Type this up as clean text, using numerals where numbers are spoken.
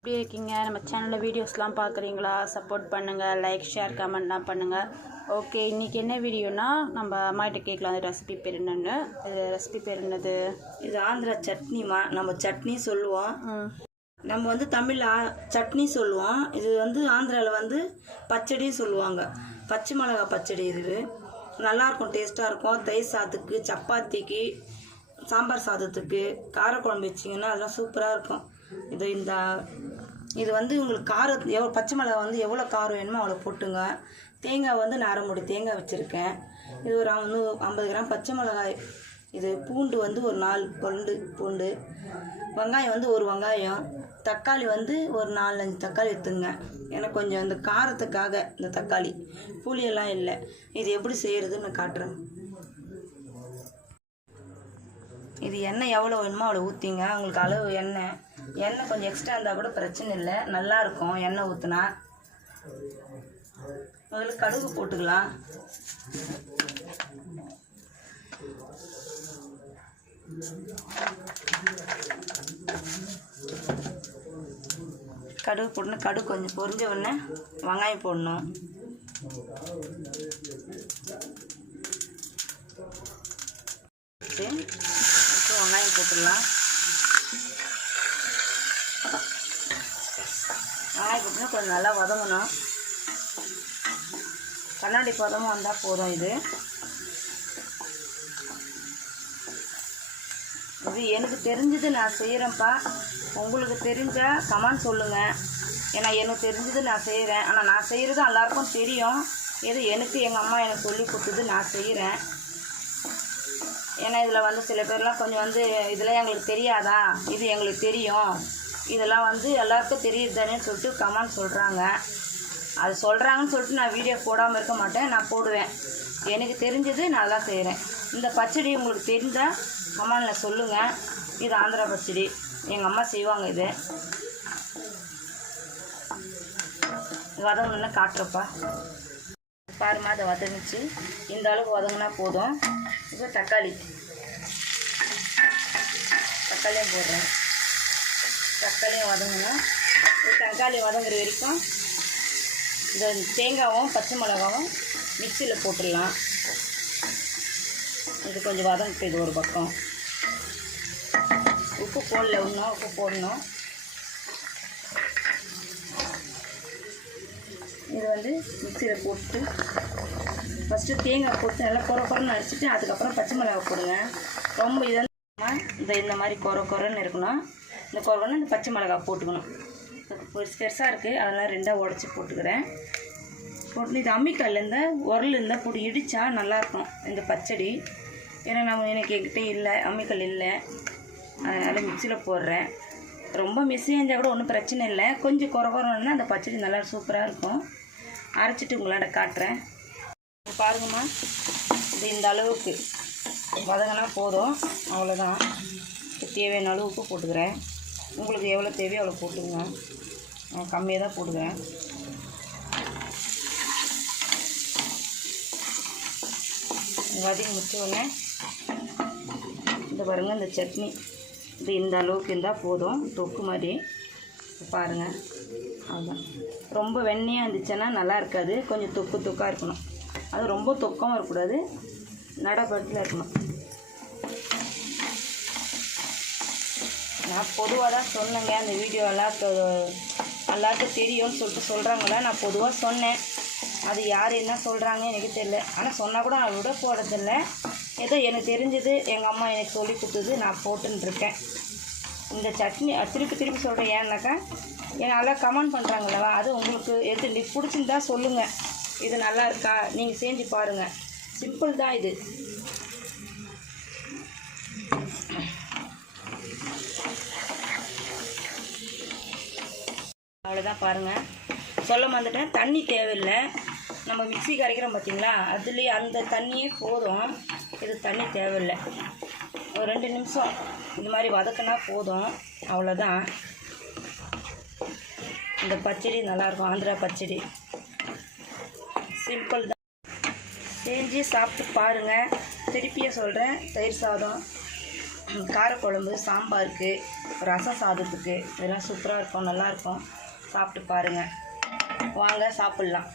எப்படி இருக்கீங்க? நம்ம சேனலில் வீடியோஸ்லாம் பார்க்குறீங்களா? சப்போர்ட் பண்ணுங்கள், லைக் ஷேர் கமெண்ட்லாம் பண்ணுங்கள். ஓகே, இன்றைக்கி என்ன வீடியோனா நம்ம அம்மாகிட்ட கேட்கலாம் அந்த ரெசிபி பேர் என்னென்னு. இது ரெசிபி பேர் என்னது? இது ஆந்திரா சட்னிமா. நம்ம சட்னி சொல்லுவோம். நம்ம வந்து தமிழில் சட்னி சொல்லுவோம். இது வந்து ஆந்திராவில் பச்சடியும் சொல்லுவாங்க. பச்சை மிளகா பச்சடி. இது நல்லாயிருக்கும், டேஸ்ட்டாக இருக்கும். தயிர் சாதத்துக்கு, சப்பாத்திக்கு, சாம்பார் சாதத்துக்கு, காரக்குழம்பு வச்சிங்கன்னா அதெல்லாம் சூப்பராக இருக்கும். இது உங்களுக்கு காரம் பச்சை மிளகா எவ்வளோ காரம் வேணுமோ அவ்வளோ போட்டுங்க. தேங்காய் நான் 1/2 மூடி தேங்காய் வச்சுருக்கேன். இது ஒரு 50 கிராம் பச்சை மிளகாய். இது பூண்டு ஒரு 4 பல்லு பூண்டு, வெங்காயம் 1 வெங்காயம், தக்காளி ஒரு 4-5 தக்காளி எடுத்துங்க. எனக்கு கொஞ்சம் இந்த காரத்துக்காக இந்த தக்காளி, புளியெல்லாம் இல்லை. இது எப்படி செய்கிறதுன்னு நான் காட்டுறேன். இது எண்ணெய் எவ்வளோ வேணுமோ அவ்வளோ ஊற்றிங்க. உங்களுக்கு அளவு எண்ணெய் கொஞ்சம் எக்ஸ்ட்ரா இருந்தால் கூட பிரச்சனை இல்லை, நல்லாயிருக்கும் எண்ணெய் ஊற்றினா. முதல்ல கடுகு போட்டுக்கலாம். கடுகு போடணும். கடுகு கொஞ்சம் பொரிஞ்ச உடனே வெங்காயம் போடணும். வெங்காயம் போட்டுடலாம். வெங்காயம் போட்டுனா கொஞ்சம் நல்லா வதங்கணும். கண்ணாடி பதமும் வந்தால் போதும். இது எனக்கு தெரிஞ்சது நான் செய்கிறேன்ப்பா. உங்களுக்கு தெரிஞ்சால் கமெண்ட் சொல்லுங்கள். ஏன்னா எனக்கு தெரிஞ்சது நான் செய்கிறேன். ஆனால் நான் செய்கிறது எல்லாருக்கும் தெரியும். எனக்கு எங்கள் அம்மா எனக்கு சொல்லி கொடுத்தது நான் செய்கிறேன். ஏன்னா இதில் சில பேர்லாம் கொஞ்சம் இதெல்லாம் எங்களுக்கு தெரியாதா, இது எங்களுக்கு தெரியும், இதெல்லாம் எல்லாருக்கும் தெரியுது தானேன்னு சொல்லிட்டு கமெண்ட் சொல்கிறாங்க. அது சொல்கிறாங்கன்னு சொல்லிட்டு நான் வீடியோ போடாமல் இருக்க மாட்டேன், நான் போடுவேன். எனக்கு தெரிஞ்சது நான் தான் செய்கிறேன். இந்த பச்சடி உங்களுக்கு தெரிந்தால் கமெண்டில் சொல்லுங்கள். இது ஆந்திரா பச்சடி, எங்கள் அம்மா செய்வாங்க. இது வதங்கணுன்னா காட்டுறப்பா. பாருமா, அதை வதங்கிச்சு. இந்த அளவுக்கு வதங்கினா போதும். இப்போ தக்காளியும் போடுறேன். தக்காளியும் வதங்கணும். தக்காளி வதங்குற வரைக்கும் இந்த தேங்காயும் பச்சை மிளகாவும் மிக்சியில் போட்டுடலாம். இது கொஞ்சம் வதங்கிட்டு இது ஒரு பக்கம். உப்பு போடல, இன்னும் உப்பு போடணும். இது மிக்சியில் போட்டு ஃபஸ்ட்டு தேங்காய் போட்டு நல்லா குறன்னு அடிச்சுட்டு அதுக்கப்புறம் பச்சை மிளகாய் போடுங்க. ரொம்ப இந்த மாதிரி குறன்னு இருக்கணும். இந்த குறன்னு இந்த பச்சை மிளகாய் போட்டுக்கணும். பெருசாக இருக்குது, அதெல்லாம் 2ஆக உடச்சி போட்டுக்கிறேன். போட்டு இது அம்மிக்கல்ல உரல் இருந்தால் போட்டு இடித்தா நல்லாயிருக்கும் இந்த பச்சடி. ஏன்னா எனக்கு என்கிட்ட இல்லை, அம்மிக்கல் இல்லை, அதனால் மிக்சியில் போடுறேன். ரொம்ப மிஸ்ஸியாக இருந்தால் கூட ஒன்றும் பிரச்சனை இல்லை. கொஞ்சம் குறன்னா அந்த பச்சடி நல்லா சூப்பராக இருக்கும். அரைச்சிட்டு உங்களாட காட்டுறேன். பாருங்கம்மா, இது இந்த அளவுக்கு வதங்கினா போதும், அவ்வளோதான். தேவையான அளவு உப்பு போட்டுக்கிறேன். உங்களுக்கு எவ்வளோ தேவையோ அவ்வளோ போட்டுங்க. நான் கம்மியாக தான் போட்டுக்கிறேன். வதங்கி முடிச்ச உடனே இந்த பாருங்கள், இந்த சட்னி இது இந்த அளவுக்கு இருந்தால் போதும், தொக்கு மாதிரி. பாருங்கள், அதுதான். ரொம்ப வெண்ணையாக இருந்துச்சுன்னா நல்லா இருக்காது, கொஞ்சம் தொக்காக இருக்கணும். அது ரொம்ப தொக்கவும் இருக்கக்கூடாது, நடப்பட்டில் இருக்கணும். நான் பொதுவாக தான் சொன்னேங்க. அந்த வீடியோ எல்லாருக்கும் தெரியும்னு சொல்லிட்டு சொல்கிறாங்களே, நான் பொதுவாக சொன்னேன். அது யார் என்ன சொல்கிறாங்க எனக்கு தெரியல. ஆனால் சொன்னால் கூட நான் விட போகிறதில்ல. ஏதோ எனக்கு தெரிஞ்சது, எங்கள் அம்மா எனக்கு சொல்லி கொடுத்தது நான் போட்டுருக்கேன். இந்த சட்னி திருப்பி சொல்கிறேன். ஏன்னாக்கா நல்லா கமெண்ட் பண்ணுறாங்களவா, அது உங்களுக்கு எது பிடிச்சிருந்தா சொல்லுங்கள். இது நல்லா இருக்கா, நீங்கள் செஞ்சு பாருங்கள். சிம்பிள் தான் இது. அவ்வளோதான். பாருங்கள், சொல்ல வந்துட்டேன். தண்ணி தேவையில்லை. நம்ம மிக்ஸி கரைக்கிறோம் பார்த்தீங்களா, அதுலேயே அந்த தண்ணியே போதும். இது தண்ணி தேவையில்லை. ஒரு 2 நிமிஷம் இந்த மாதிரி வதக்கினா போதும், அவ்வளோதான். இந்த பச்சடி நல்லாயிருக்கும், ஆந்திரா பச்சடி. சிம்பிள் தான். செஞ்சு சாப்பிட்டு பாருங்கள். திருப்பியே சொல்கிறேன், தயிர் சாதம் காரக்குழம்பு, சாம்பாருக்கு, ரசம் சாதத்துக்கு இதெல்லாம் சூப்பராக இருக்கும், நல்லாயிருக்கும். சாப்பிட்டு பாருங்கள். வாங்க சாப்பிட்லாம்.